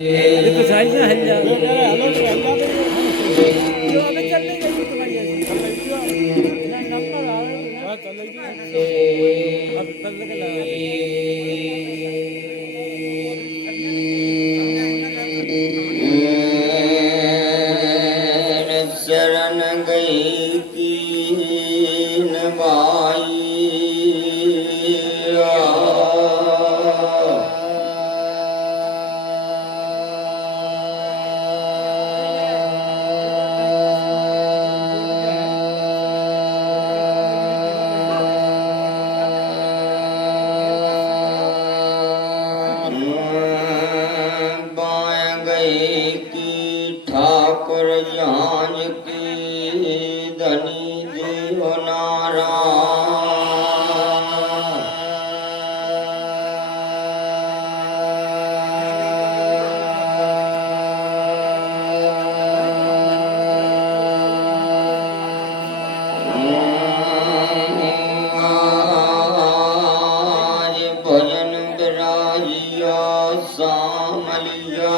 ये तो साइज ना हिल जा जो अबे चल नहीं गई तुम्हारी ऐसी ना नंबर आ रहा है चल गई अब चल लगा शरण गई कीन बाई ठाकुर जान की धनी देव नारा भजन बिराजिया सामलिया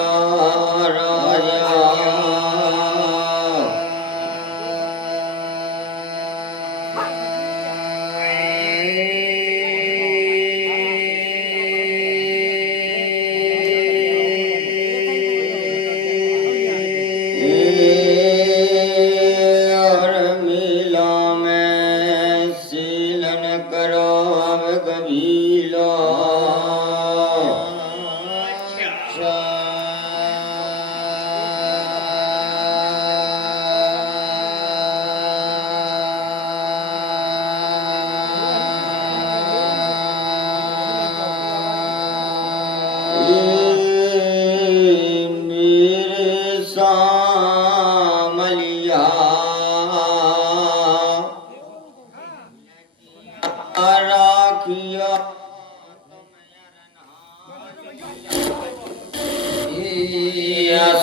मेरे सामलिया राखिया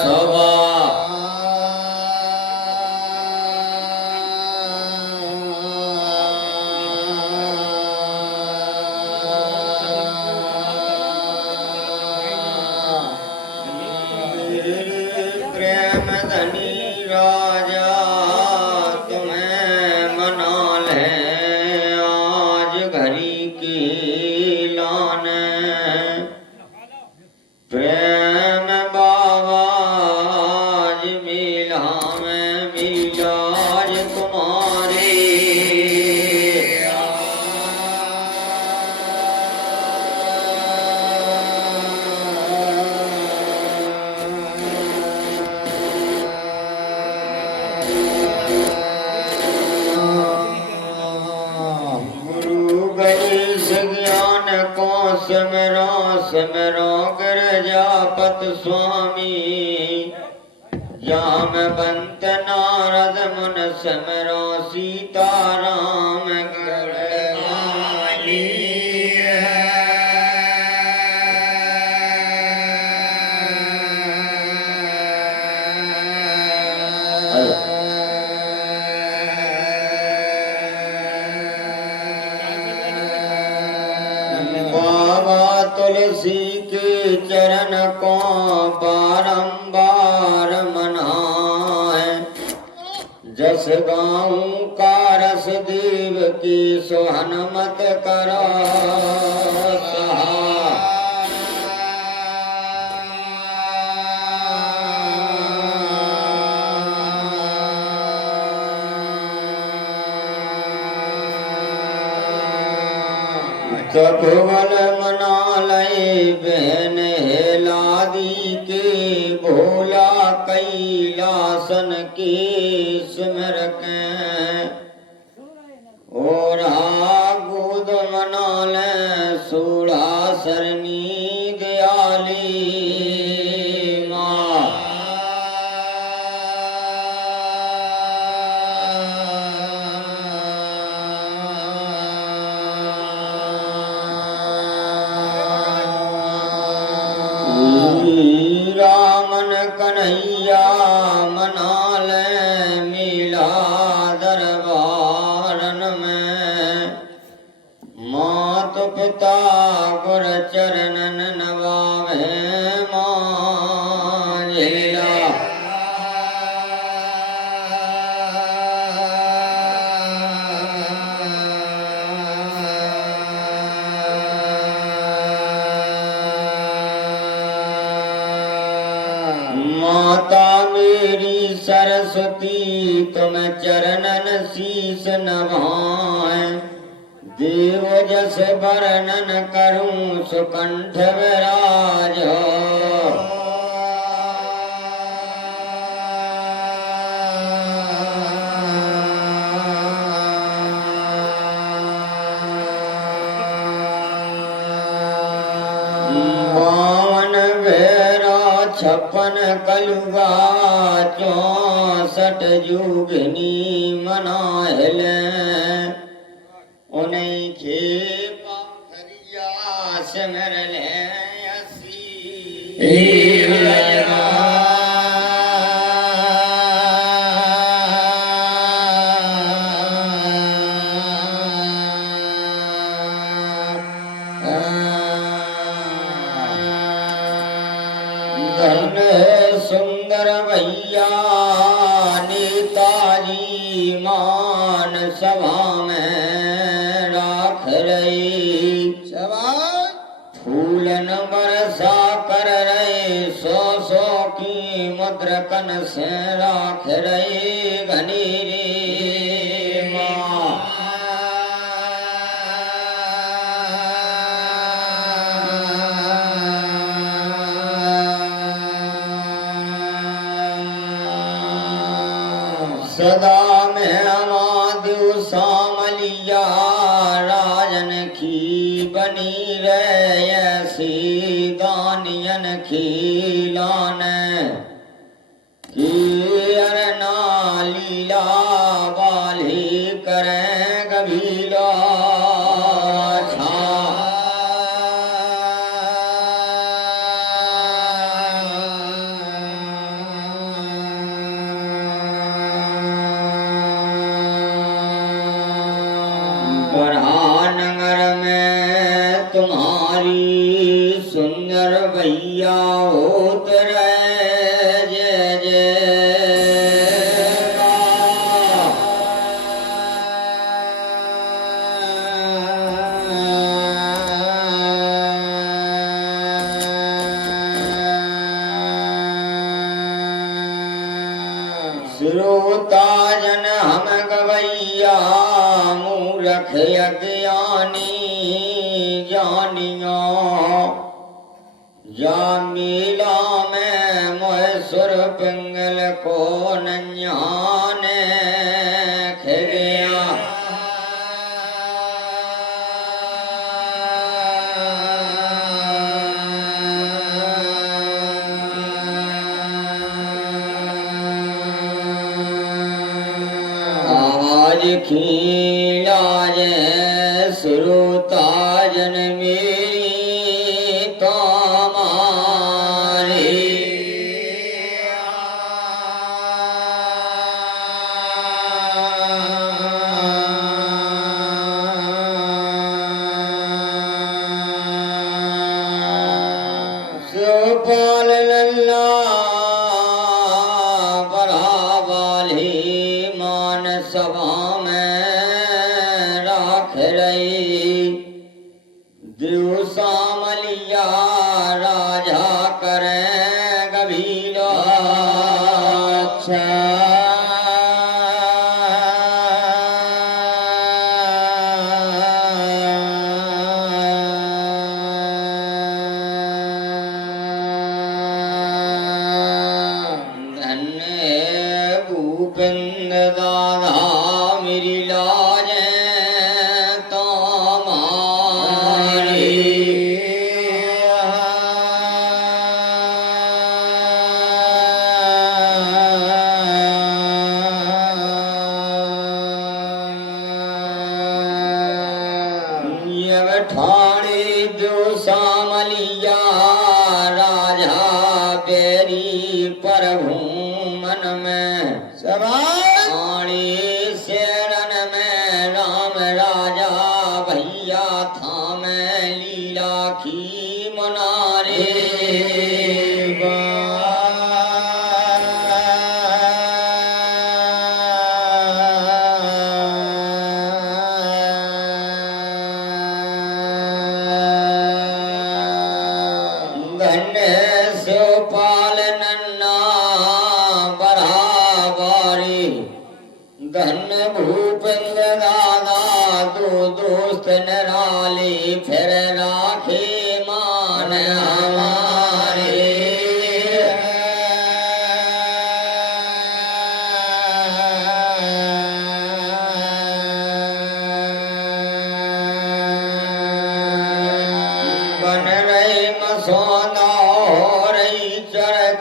सभा प्रेम धनी राजा तुम्हें मना ले आज घड़ी की लाने प्रेम बाबा आज मिला में मिलाज तुम्हारे ज्ञान को सिमरो गिर जापत स्वामी जाम बंत नारद मुन सिमरो सीताराम गढ़वाली तुलसी के चरण को बारंबार मनाए जस गाऊं का रस देव की सोहन मत करो भगवान मना लय बहन हेलादी के भोला कैलासन के सिमर के और गोद मना ले सूढ़ा सरनी दयाली माँ रामन कन्हैया मना ले मिला दरबारन में मात पिता गुर चरणन नवावे मां भेला माता मेरी सरस्वती तुम चरणन शीस नभाएं देव जस वर्णन करूं सुकंठ विराज बावन भेरा छप्पन कलुगा 64 जुगनी मनाहले उन्हीं के पाखरिया सिमर ले धन सुंदर भैया नेताजी मान सभा में राख रही फूलन बरसा कर रहे 100 की मुद्रकन से राख रहे घनी रे माँ सदा में अमादु सामलिया राजन की बनी रहे ऐसी दानियन खिलान की अरना लीला वाली करें गभीला नगर में तुम्हारी सुंदर भैया होत रहे जय जय श्रोता जन हम गवैया मूर्ख अज्ञानी जानियो जा मेला में मोहसुर पिंगल को नन्याने खिगया आज खीला जय श्रोता जन मेरी कामारी सुपाल लल्ला सभा में राख रही देव सामलिया राजा करें गभीरा धन्य भूपेंद्र दादा मेरी लाज ठाणे जो सामलिया राजा बेरी प्रभु मन में सवाणी शरण में राम राजा भैया था मैं लीला की मनारे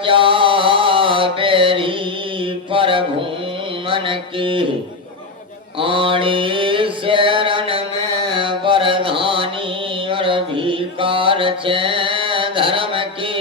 चा बेरी पर घूमन की आणी शरण में वरदानी और भीकार छे धर्म की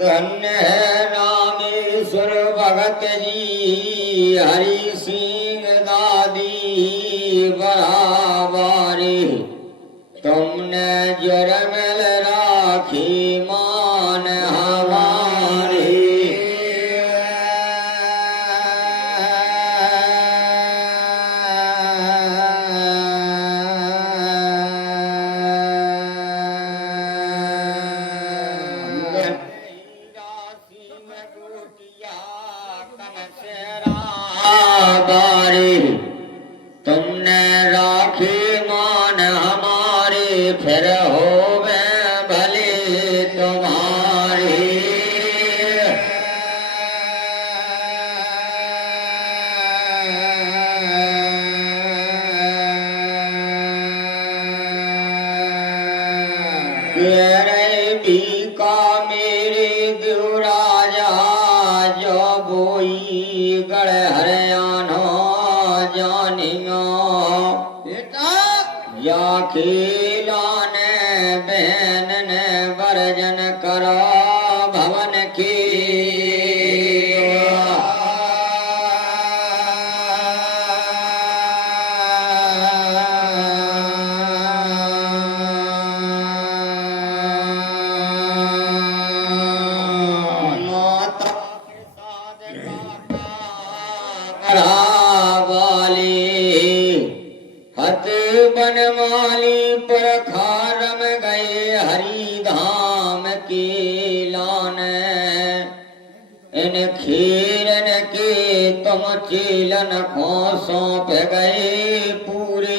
धन्य है रामेश्वर भगत जी हरि सिंह दादी बराबारी तुमने जरमल राखी मान हमारी बारी तुमने राखी मान हमारी फिर होवे भले तुम्हारी तेरे बीका मेरे देवराजा जो बोई गढ़ हरियाणा जानियो बेटा या खिलाने बहन ने वर्जन करो भवन की माता के साथ वाली हत बनमाली पर खारम गए हरिधाम की लाने इन खीरन के तुम चीलन को सौंप गए पूरे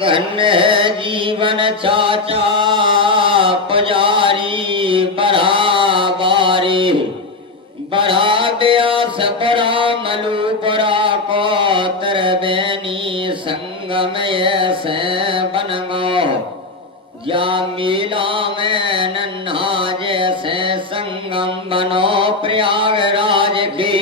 धन्य है जीवन चाचा पुजारी बराबारी बड़ा ब्यास बड़ा मलू बड़ा को तरबेनी संगम ऐसे बन गो या मीला में नन्हा जैसे संगम बनो प्रयागराज की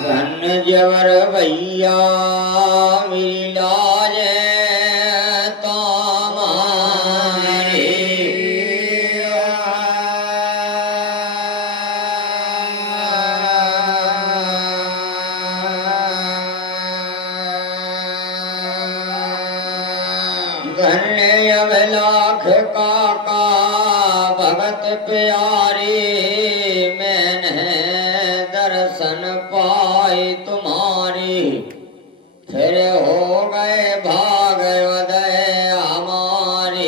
धन जवर भैया मेरी लाज तो मारे धन्य अवलाख काका भगत प्यारे मैंने दर्शन पाए तुम्हारे फिर हो गए भाग उदय हमारे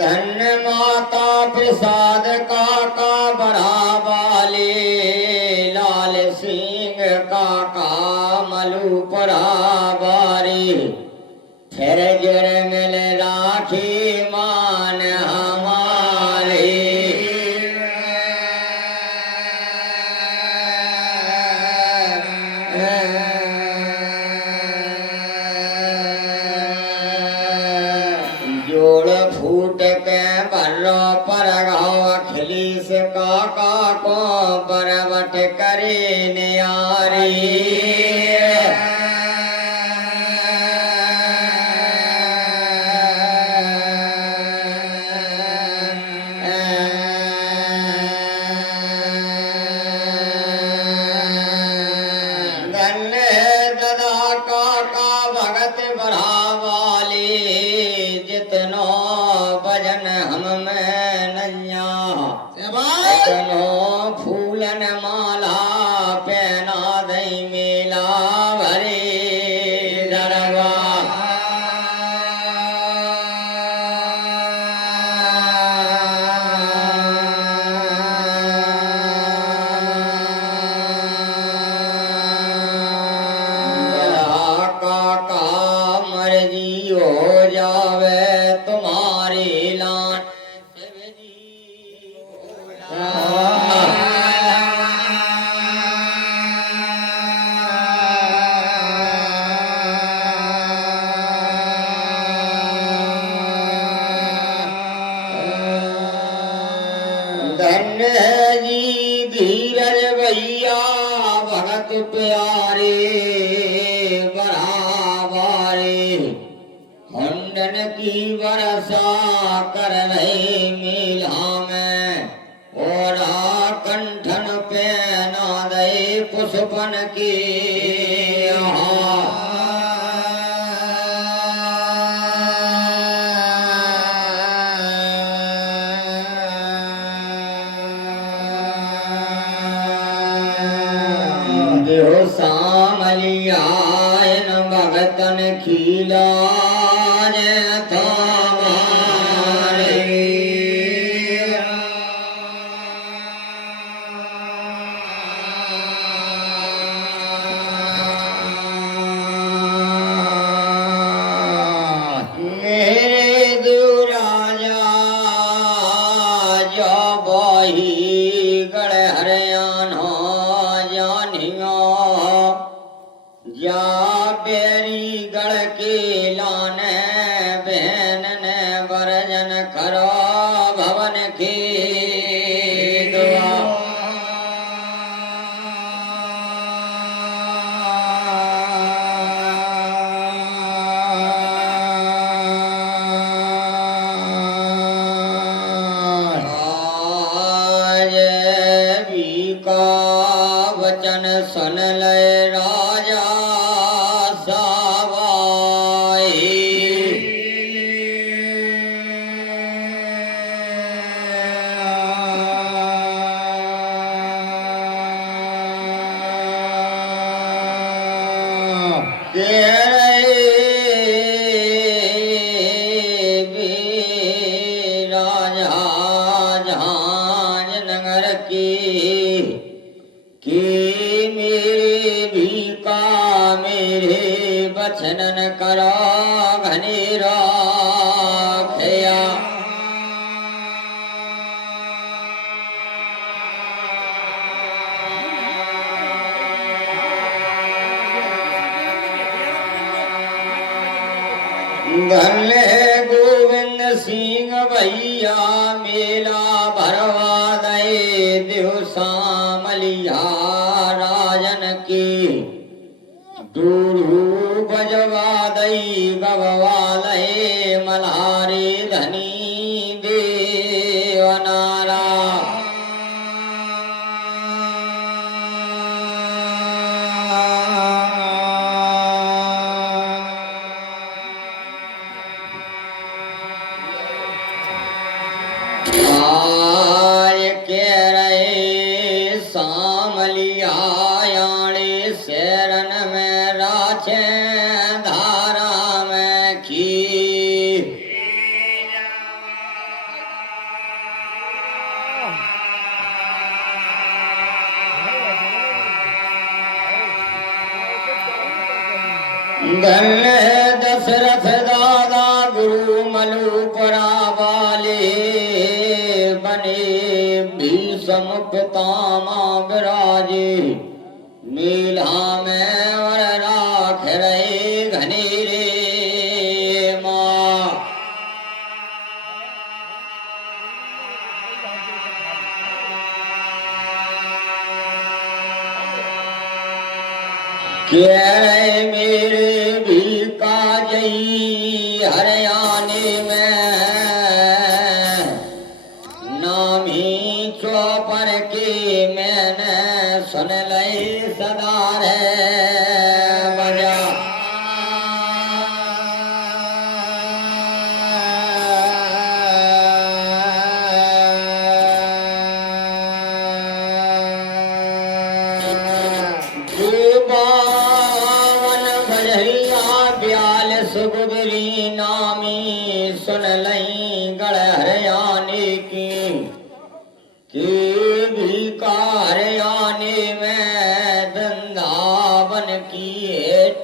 धन्य माता प्रसाद काका बराबाली लाल सिंह काका मलूपुरा बारी फिर जर मिल राखी मान हमारी जोड़ फूट के बर्रो पर गाओ खिलीस काका को बरवट करे न्यारी बढ़ावाले जितनो भजन हम में नैया जितनो फूलन माला पहना दई मेला भरे दरवा हो जावे तुम्हारी लान धन्य जी धीरज भैया भगत प्यारे बराबारे हंडन की वर्षा कर रहे मेला में ओरा कंठन पे ना दे पुष्पन की देव सामलियायन भगतन खीला वचन सुन ले राजा सावाई राजा झांझनगर की मेरे भी का मेरे बचनन करो घनी राखया धन गोविंद सिंह भैया मेला भरवा दे दिवसा मलिया राजन की दूरू बजवा दई गवा लहे मल्हारी धनी देवनारा आय के रहे सामलियायाणे शरण में राचे धारा में की धन दशरथ दादा गुरु मलुपरा वाले बने भीषम पितामा विराजे नीला में वर राख रहे घने रे माँ क्या मेरे भी काजई हरियाणे में नामी चौपर के मैंने सुन ले सदा रे बजा बावन बजरिया 42 गुजरी नामी सुन लई गढ़ हरियाणे की भिकार आने में वृंदावन की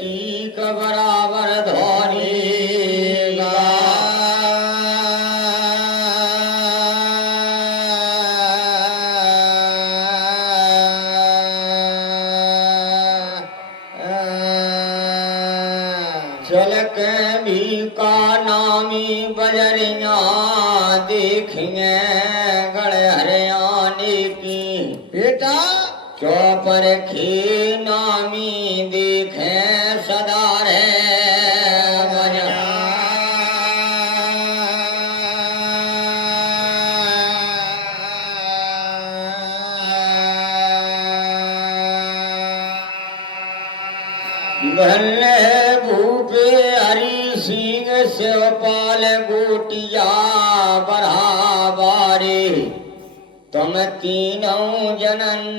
टीक बराबर धोरेगा चलक भी का नामी बजरिया देखिए गढ़ हरियाणे की बेटा चौपर खी नामी देखे सदा रे भले भूपे हरि सिंह शिवपाल गोटिया बराबारे तुम तीनों जनन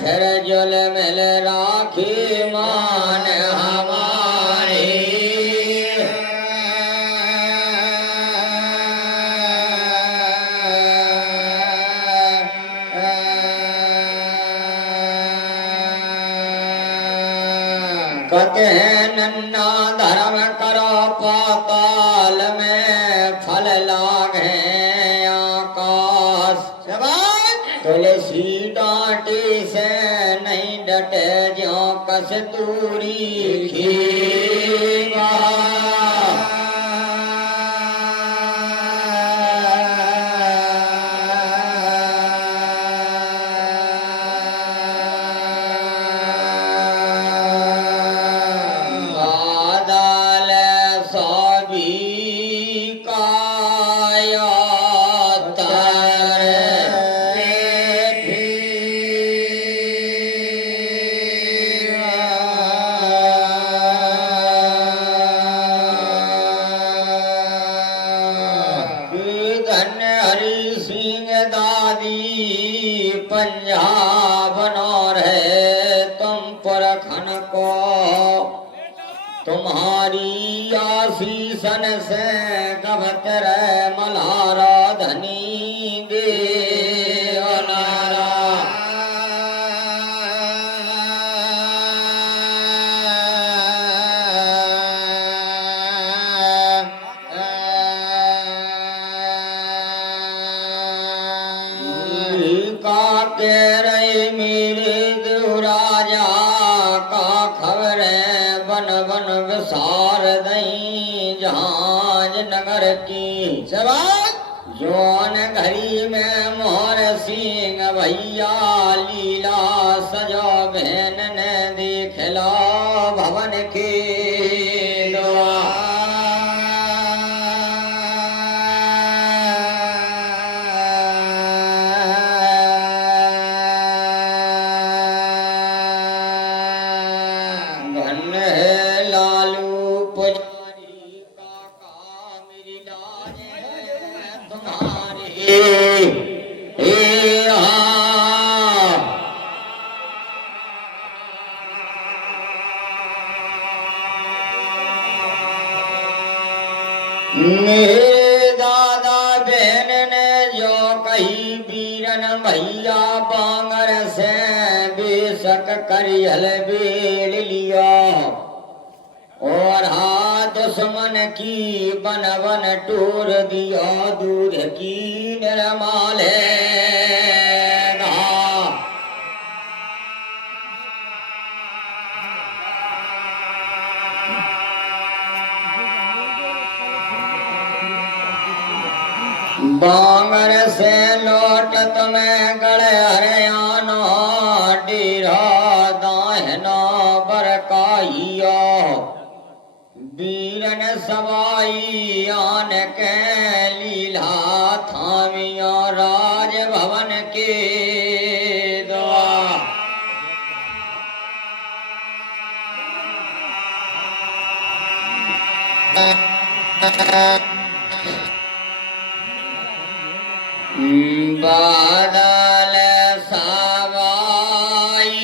फिर जल मिल राखे मान हमारे कहते हैं नन्ना धर्म करो पाताल में फल लागे आकाश तुलसी डांटे से नहीं डटे जो कस्तूरी खीवा बादल सभी काया पंजाब नौर है तुम पर खन को तुम्हारी आशीषन से कबत रे मल्हारा धनी दे का कह रहे मेरे देवराजा का खबर बन बन विसार दई जहाज नगर की जौन घड़ी में मोहर सिंह भैया लीला सजो बहन ने देख लो भवन के मेरे दादा बहन ने जो कही बीरन भैया बांगर से बेशक करियल बेल लिया और हा दुश्मन की बन बन टोर दिया दूध की निर्माल है बांगर से लौट तुम्हें गड़े हरियाणा डेरा दाहना बरकाइया बीरन सवाई आन के लीला थामिया राज भवन के द्वार बादल सवाई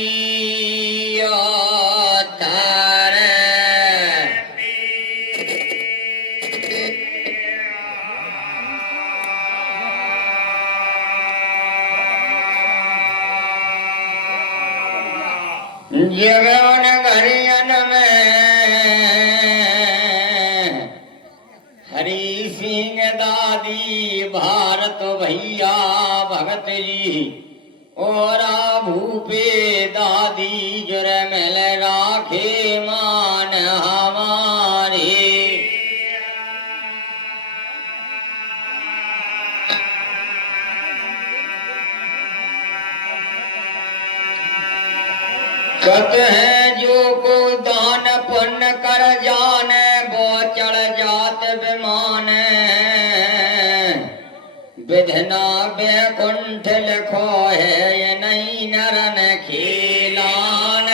जगवन घरियन में हरि सिंह दादी भारत भैया भगत जी और भूपे दादी जुर मिल राखे मान हमारे कत है जो को दान पुण्य कर जाने वो चढ़ जात विमान विधना बैकुंठ लिखो है ये नहीं नरन खिलान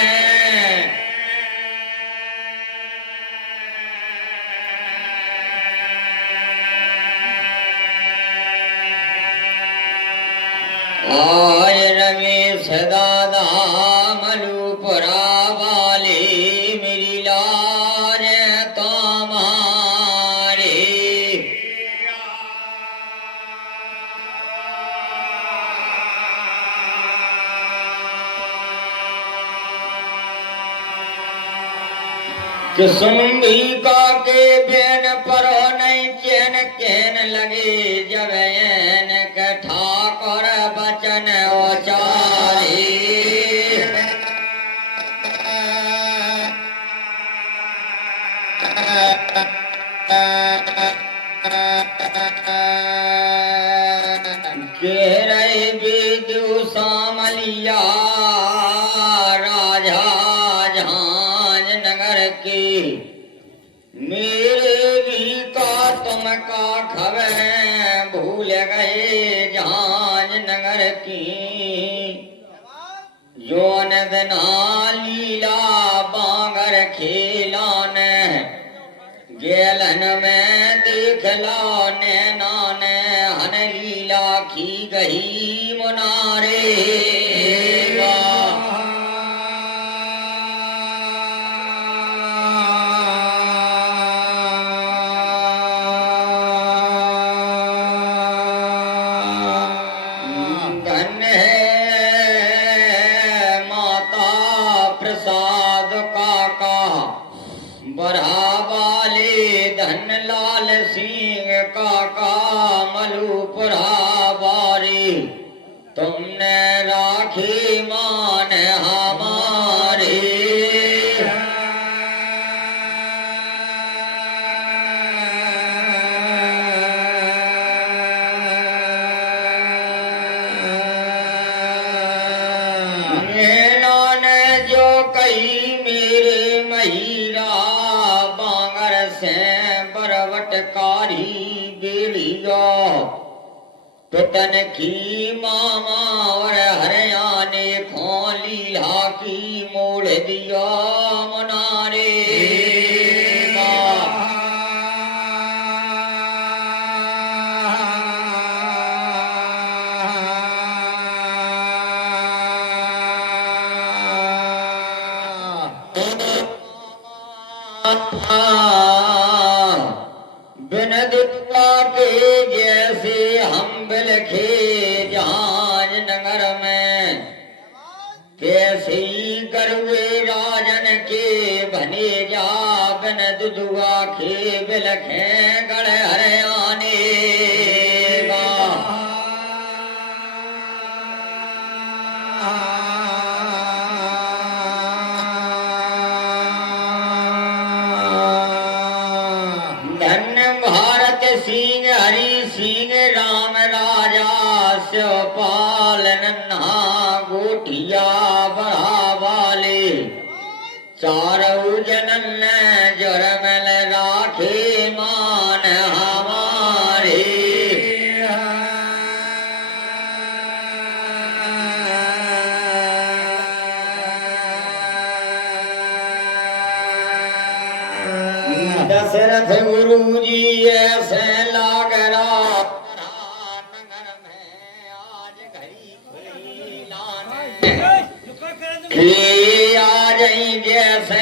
आय रमेश दादा मलुपुरा वाले मेरी लाज तुम्हारे कि सुन भी का के बेन पर नहीं चैन कहन लगे जब एन के ठाकुर बचन उचारे घेरे विदु सामलिया राजा झांझ नगर के मेरे भी का तुम का खबर भूल गए झांझ नगर की जोन दना लीला बांगर खेलान गेलन में देख लो नैना ने हन लीला की गई मुनारे धन है माता प्रसाद काका बरहा वाले धन लाल सिंह काका मलुपुरा बारी तुमने राखी मान हमारे ने जो कही मेरे महिरा बांगर से बरवटकारी बेड़िया पितन की मामा और हरियाणे खोलीला की मोड़ दिया मुनारे बिन दुआ के जैसे हम बिलखे जहाज नगर में कैसे ही करुए राजन के बने जा बिन दुआ के बिलखे गढ़ हरियाणे सिंह हरि सिंह राम राजा शिवपाल नन्हा गोटिया बड़ा वाले चारों जनन जरमल राखे मान हमारे दशरथ गुरु जी ऐसे लाग नगर में आज घड़ी खुली आ जाई जैसे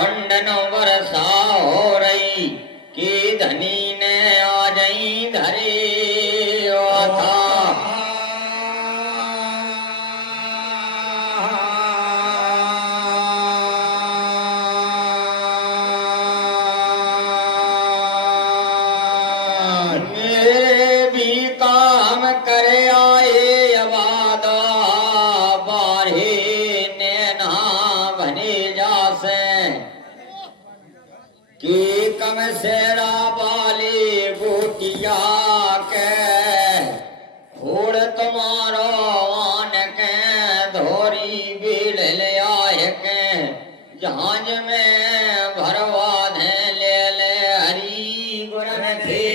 हंडन वर्षा हो रही कि धनी ने आ जाई धरे था राम सेरा वाली गोटिया के होड़ तुम्हारो आन के धोरी बीड़ ले आए के जहाज में भरवा दे ले हरी गुरन थे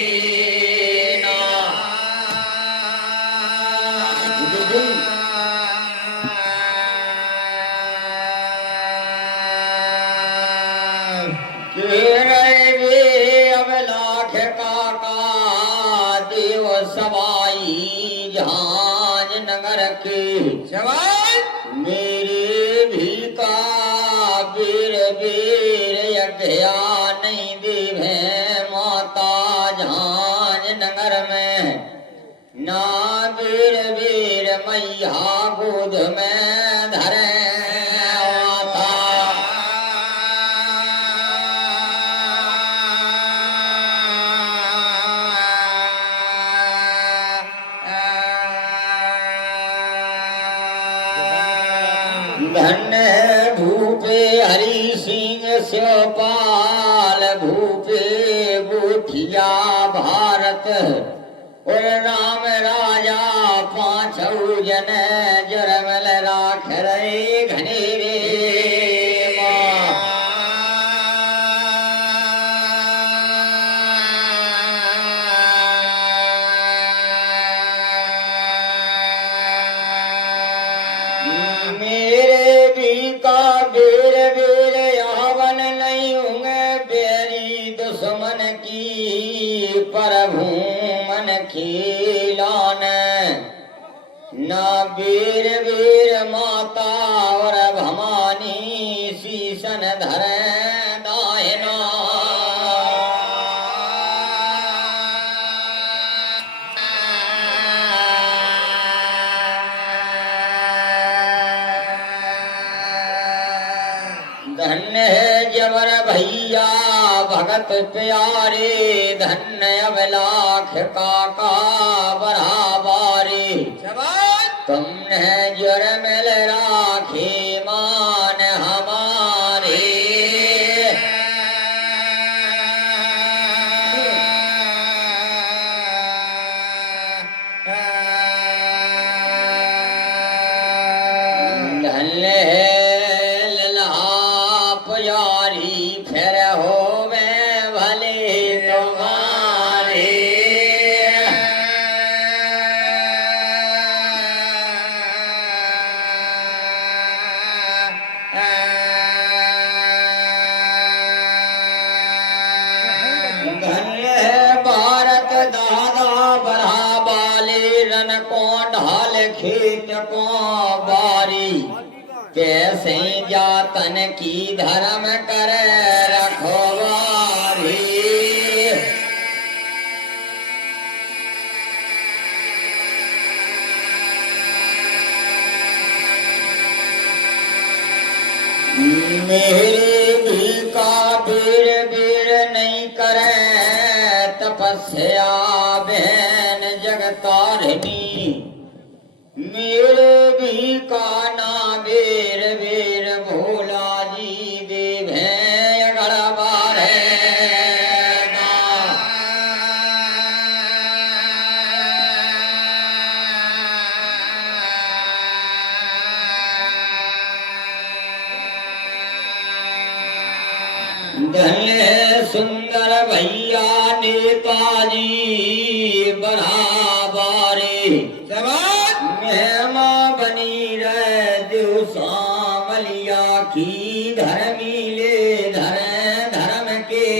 सवाई जहाज नगर के मेरे भी का वीर वीर यज्ञा नहीं देवे माता जहाज नगर में ना वीर वीर मैया गोद में धरे धन्य भूपे हरि सिंह शिवपाल भूपे गुठिया भारत और राम राजा पांचौ जन जरमल राख रे घनेरे प्रभु मन खिलान ना वीर वीर माता और भवानी शीशन धर दायना धन्य है जबर भैया भगत प्यारे धन्य अवलाख काका बराबारे तुमने जर मिल राखे मान हमारे धन्य है लला प्यारी फिर हो खेत को बारी कैसे जातन की धर्म कर रखवारी मेरे भी का बीर बीर नहीं करे तपस्या बहन जगतारिणी मेरे भी का ना वीर वीर भोला जी देव है गड़बार धन्य सुंदर भैया नेताजी बराबारे मेहमा बनी रह देव सामलिया की धर्मी ले धर्म के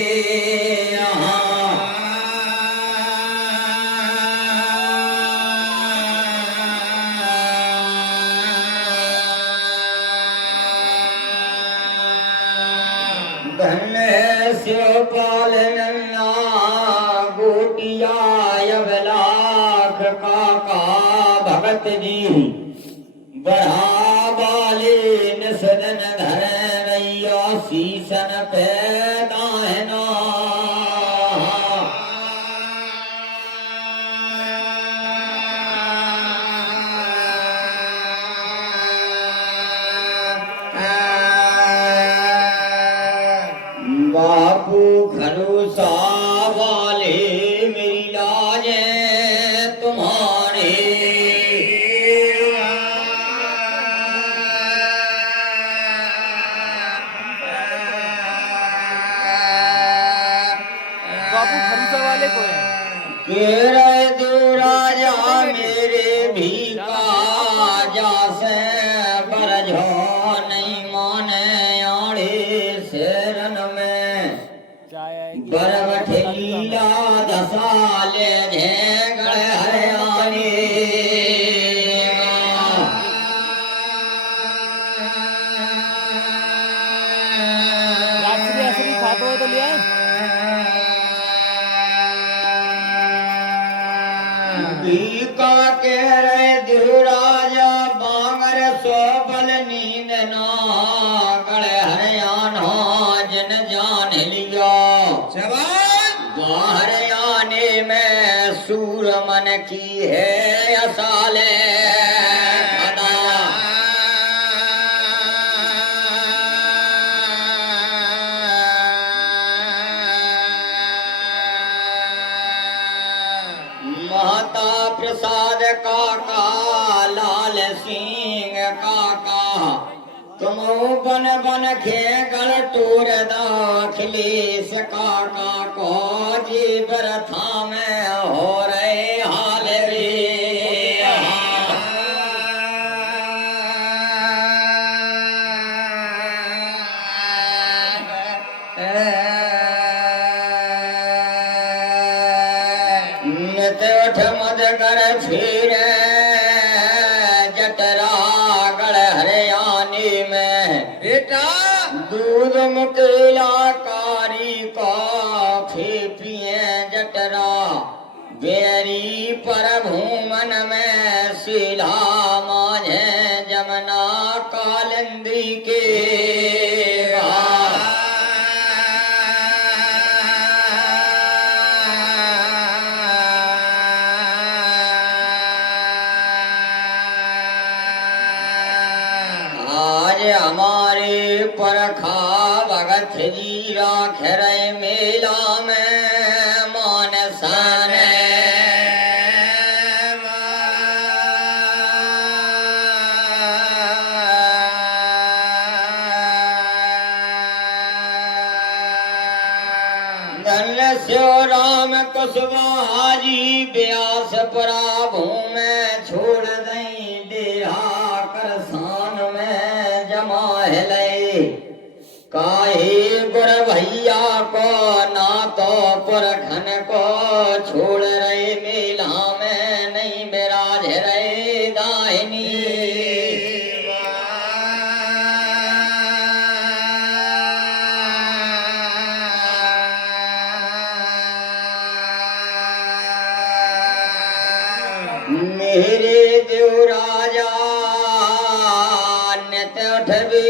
धन्य शिवपाल नन्ना गोटिया यवलाख काका भगत जी बढ़ा बाले न सदन धर नैया शीसन पैदा है ना बापू खनु वाले को है केरे दू राजा मेरे भी का जासे बरझो नहीं माने आड़े शरण में चाय आएगी बरबठ लीला दसाले झेंगड़ हरियाणी रात्रि असली खाते हो तो लिया बीका के रे दुराजा बांगर सोबल नींद ना गड़े हरियाण जन जान लिया बाहर आने में सूर मन की है असाले माता प्रसाद काका लाल सिंह काका तुमो बन बन खेगल टूर दाखिलेश काका को जीवर था में हो रहे हाल रे उठ मद कर फिर जटरा गढ़ हरियाणी में बेटा दूध मुकेला कारी कॉफी पिए जटरा बेरी पर भूमन में सीधा माझे जमना कालिंदी के हमारे परखा भगत जी राखर मेला में मानसन धन स्यो राम कुशवाहा जी ब्यास प्रभु में छोड़ दई डेरा करसान में जमा है काहे गुर भैया को ना तो पुरखन को छोड़ रहे मेला में नहीं बिराज रहे दाहिनी मेरे देव राजा नित उठबे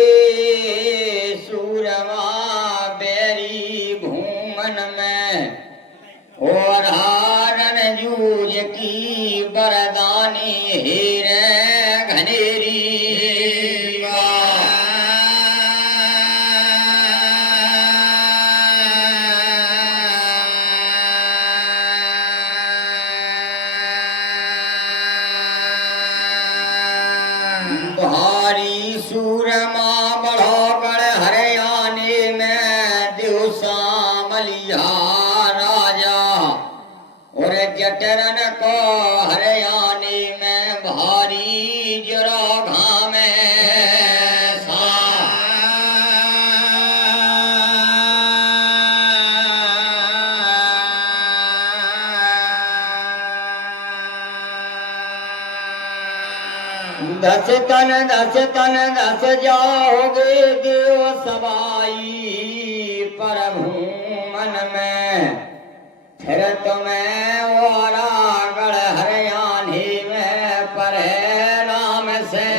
सूरमा बेरी भूमन में और हारन जूझ की बरदानी हीरे घनेरी भारी सूरमा बढ़ो गढ़ हरियाणे में दिवसा मलिया राजा और जटरन को हरियाणे में भारी जरो घाम दस तन दस जाओगे देव सवाई प्रभु मन में फिर तुम्हें वारा गढ़ हरियाणी में पर राम से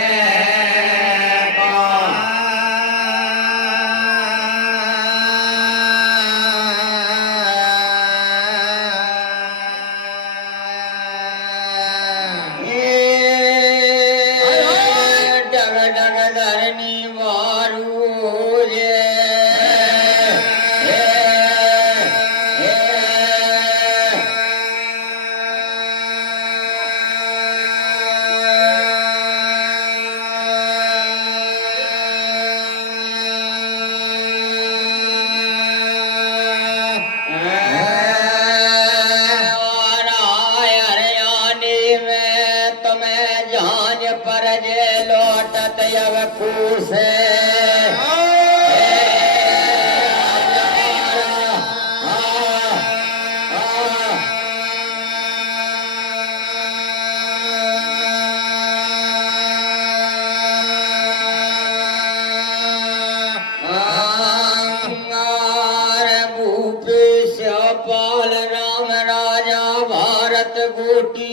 पूसे भूपेश पाल राम राजा भारत गोटी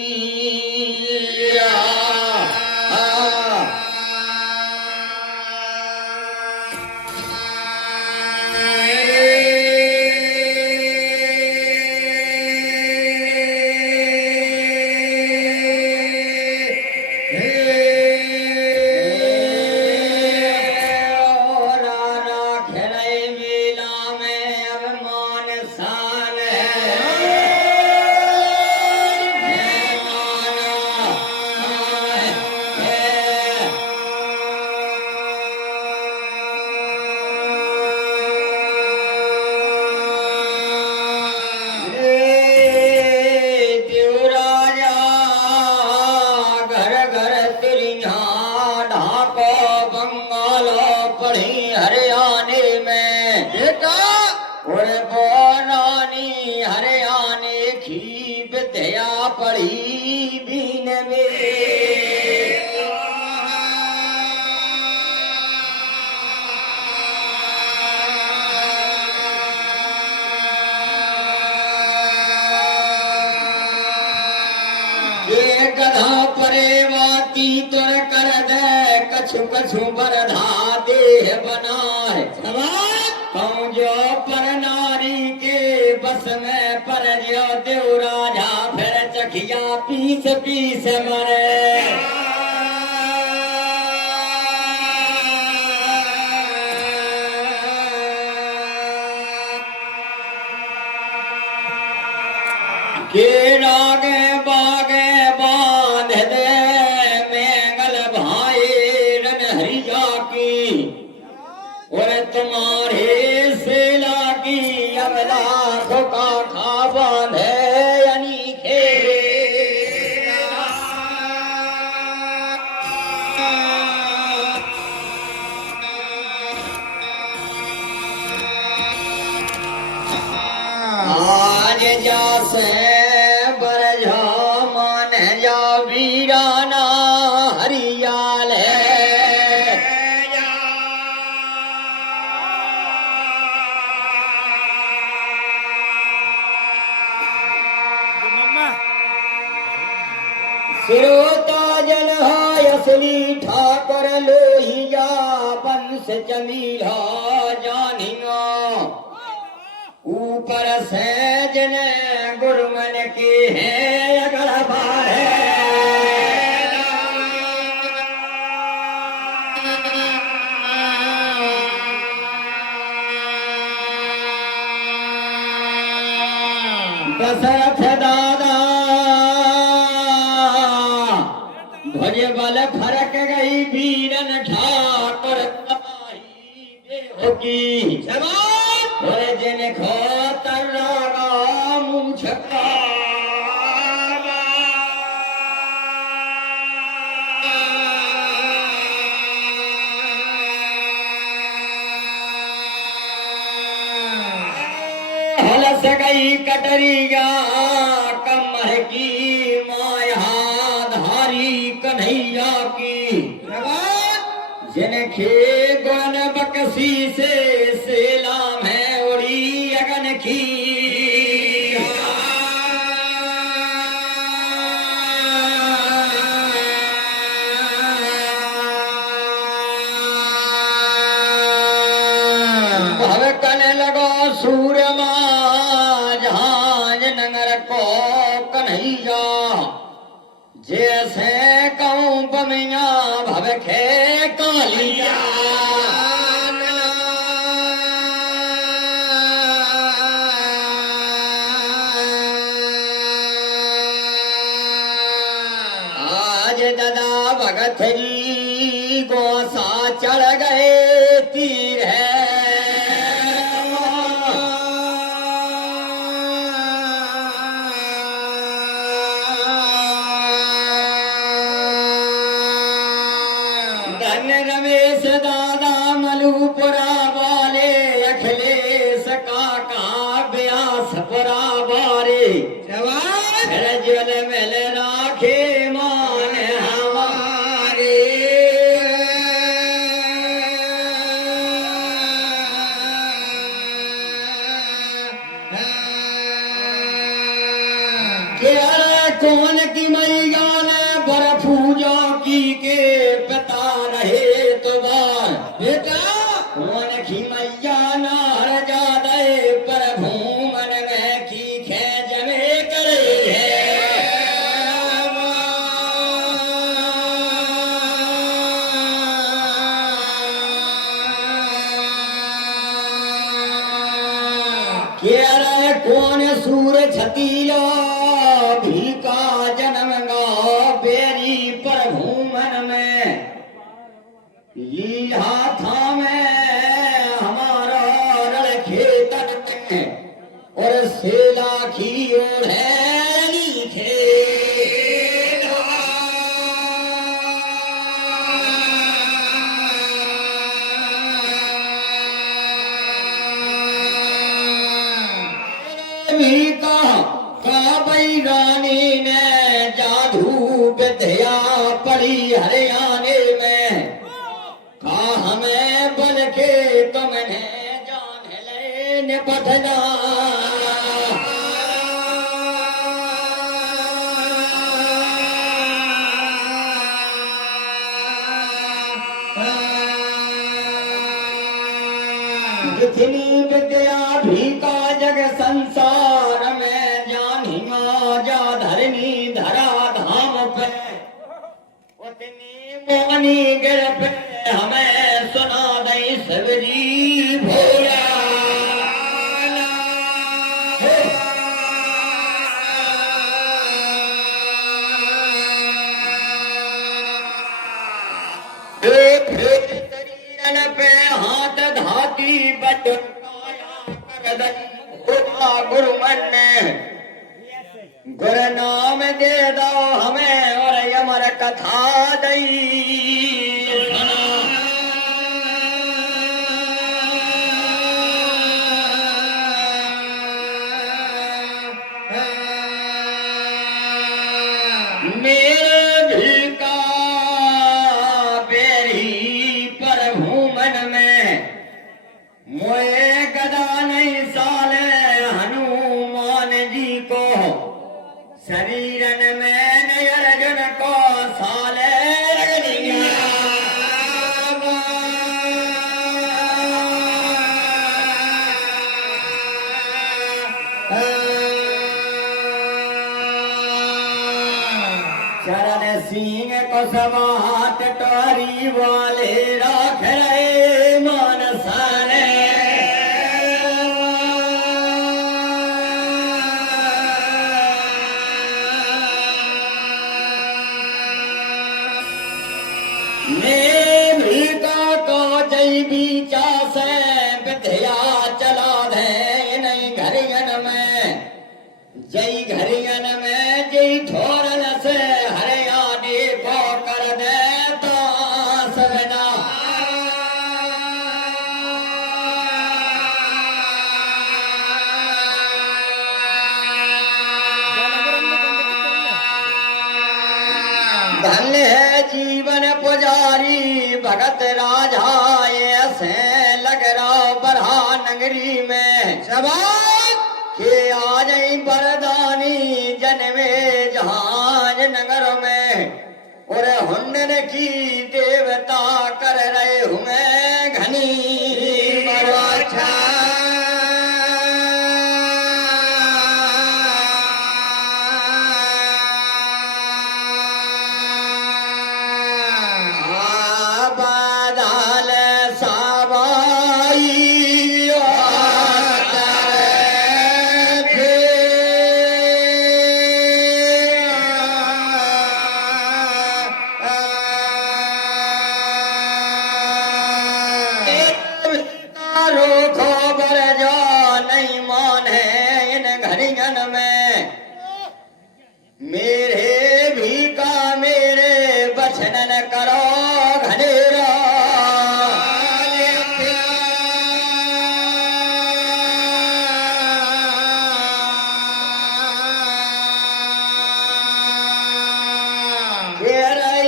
हरियाणे में बेटा और बोनानी हरियाणे की विद्या पढ़ी बीन में ये गधा परे वाती तुर कर दे कछु कछु बरधा देह बनाए कहूँ जो पर नारी के बस में पर जो देव राजा फिर चखिया पीस पीस मरे के रागे बागे बांध दे मैंगल भाई रन हरिया की और तुम्हारे सेला की अमला का खा बांधे यानी खे आज जा से बरझा मान जा वीराना हरियाल सिरोता जल असली ठाकर लोहिया वंश जमीला जानिया ऊपर से जन गुरुमन के हैं अगर बार दशरथ दादा ध्वज बल फरक गई वीरन ठाकुर होगी और जिन खोतर रागा मुझ का हलस गई कटरिया कमर की माया धारी कन्हैया की जिनके गुण बकसी से सेलाम है उड़ी अगन की भवकन लगो सूरमा जहाज नगर को कन्हैया जैसे कहूँ बमिया भवखे कालिया आज दादा भगत जी गोसा चढ़ गए तीर है धन रमेश कौन की मैया ने बर्फूजा की के पता रहे तो बार बेटा कौन की मैया नार जादे पर भूमन में की खेज में करे है कौन सूर छतीला भी का जन्म गा बेरी पर भूमन में लीला था में हमारा रण खेतर में और सेला की ओर है रानी ने जादू विद्या पढ़ी हरियाणे में का हमें बन के तुमने जान लेने पठना जितनी विद्या भी का जग संसार में जा धरनी धरा धाम पे उतनी मोहनी गिर पे हमें सुना दई सबरी भोला शरीरन पे हाथ धाती बटकाया गुरु मन में गुरु नाम दे दो हमें और यमर कथा दई मेरे भी का बेरी पर भूमन में मोए गदा नहीं साले हनुमान जी को शरीरन में अर्जुन को साले चरण सिंह को सवात टोरी वाले राख रहे मान सारे बीचा से विद्या चला दे नहीं घरियन में जय घरियन में जय ठोरन से हरियाणी को कर दे तो सजना धन्य है जीवन पुजारी भगत राजा ऐसे लग रहा बरहा नगरी में सवाल के आ जाई बरदानी जन्मे जहाज नगर में और हुनर की देवता कर रहे हुए घनी बरछा मेरे भी का मेरे बचन करो घनेरा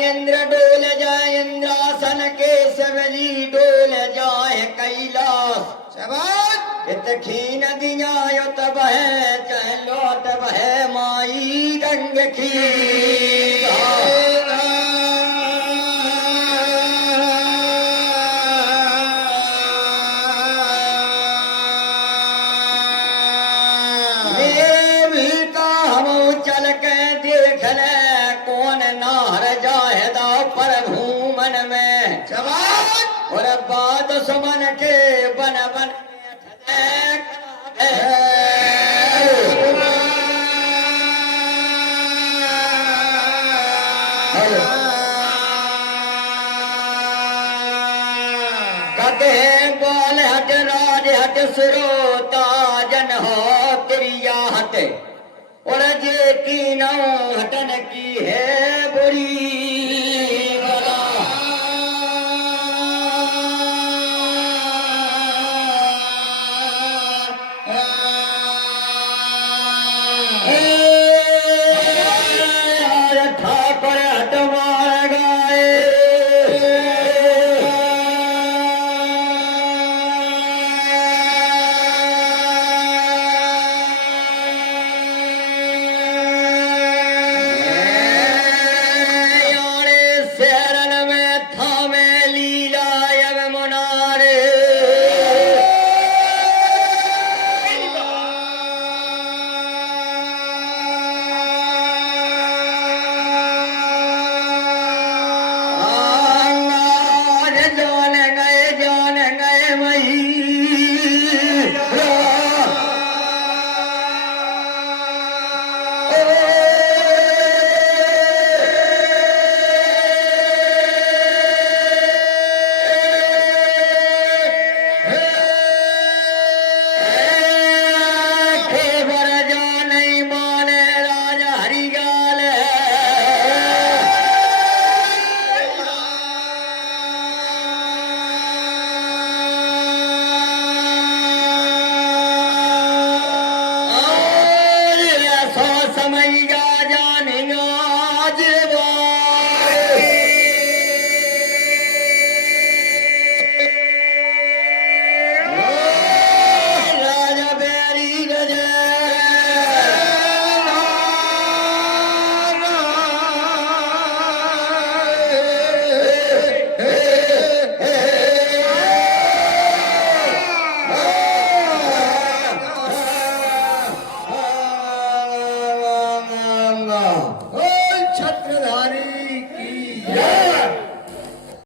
इंद्र डोल जाए इंद्रासन के सबली डोल जाए कैलाश इतखी नदियाँ यो तब है चाहे लोट बहे माई रंग की मेरे भी का हम चल के देख ले कौन नार जाए दा पर घूमन में और बात सुमन के बन बन कहते बोल हट राज हट सुरोता जन हो क्रिया हट और जे की नौ हटन की है बुरी बला ठाकर हट मार गाए शरण में थामे लीला यव मुनारे जान गए मही खेबर जा नहीं माने राजा हरिगाल सो समय जा जाने आज राजा बेरी गजे छत्रधारी